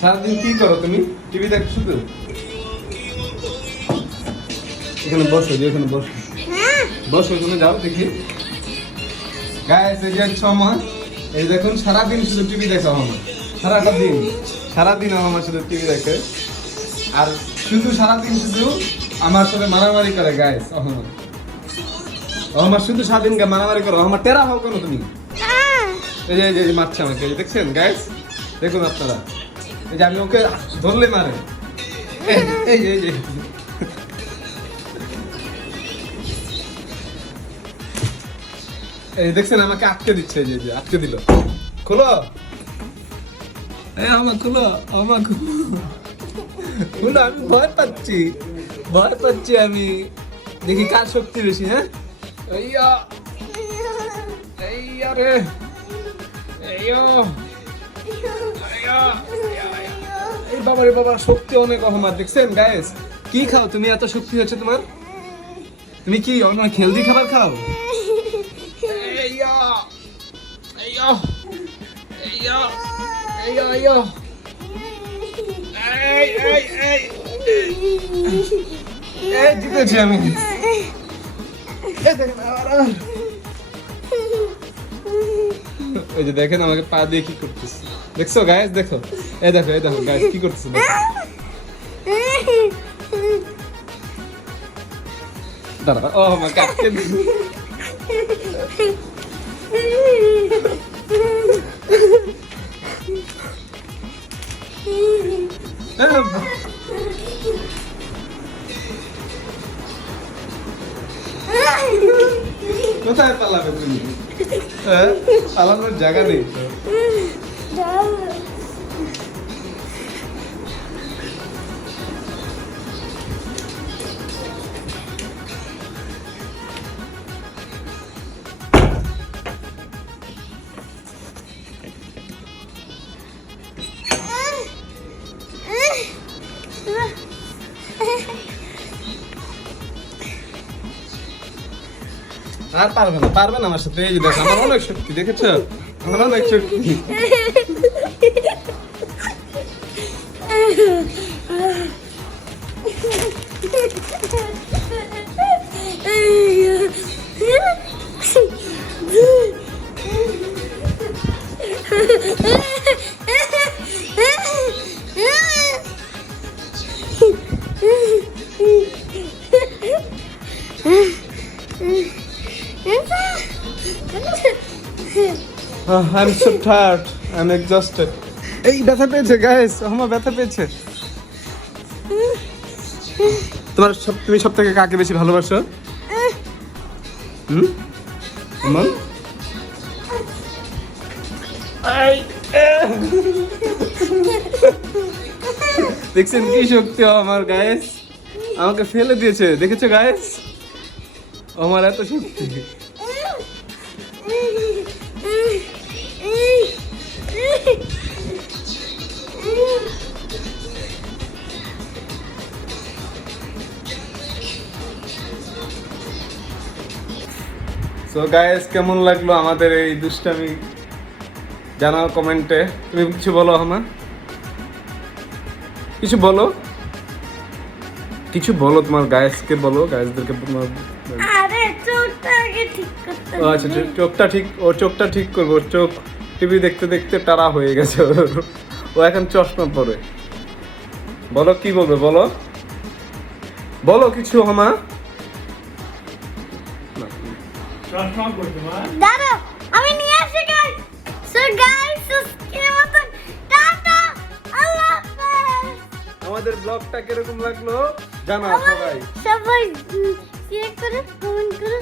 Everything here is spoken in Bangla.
সারাদিন কি করো তুমি? টিভি দেখো শুধু? এখানে বসো, এখানে বসো, বসো, তুমি যাও দেখি। গাইস এই যে আমার, এই দেখুন সারাদিন শুধু টিভি দেখো আমার, সারাদিন আমার শুধু টিভি দেখে, আর শুধু সারাদিন শুধু আমার সাথে মারামারি করে। গাইস আমার শুধু সারাদিন মারামারি করো, আমার টেরা হও কেন তুমি? এই যে মারছে আমাকে, দেখছেন গাইস? দেখুন আপনারা, এই যে আমি ওকে ধরলে মারে, এই যে এই দেখছেন আমাকে আটকে দিচ্ছে, এই যে আটকে দিল। খোলো, আমার খোলো, আমার খোলো, আমি ভয় পাচ্ছি আমি। দেখি কার শক্তি বেশি। হ্যাঁ, রে, এই বাবা রে বাবা, শক্তি অনেক আমার। দেখছেন গাইস? কি খাও তুমি, এত শক্তি হচ্ছে তোমার? তুমি কি অনেক হেলদি খাবার খাও? জিতেছি আমি। ওই যে দেখেন আমাকে পা দিয়ে কি করতেছে, দেখছো গাইস? দেখো, এই দেখো গাইস কি করতেছে। দাঁড়া, ও আমাকে আটকে দিছে। কোথায় পালাবে তুমি? পালানোর জায়গা নেই তো। আর পারবে না আমার সাথে। এই যে দেখো আমার অনেক শক্তি, দেখেছো? আমার অনেক শক্তি। I'm so tired. I'm exhausted. এই ব্যথা পেয়েছে গাইস, আমার ব্যথা পেয়েছে। তুমি সব থেকে কাকে বেশি ভালোবাসো? আমার দেখছেন কি শক্তি আমার গাইস? আমাকে ফেলে দিয়েছে, দেখেছো গাইস? আমার এত শক্তি। সো গাইস, কেমন লাগলো আমাদের এই দুষ্টামি জানাও কমেন্টে। তুমি কিছু বলো হামা, কিছু বলো তোমার গাইসকে বলো, গাইসদেরকে। আরে চোখটা আগে ঠিক করতে হবে। আচ্ছা, চোখটা ঠিক করবো। চোখ টিভি দেখতে দেখতে টারা হয়ে গেছে ও এখন চশমা পরে। বলো কি বলবে, বলো কিছু হামা। দাঁড়াও, আমি নিয়ে আসি গাইস। সো গাইস, আজকের মতো টাটা, আল্লাহ হাফেজ। আমাদের ব্লগটা কিরকম লাগলো জানাও সবাই। সবাই শেয়ার করে, কমেন্ট করে।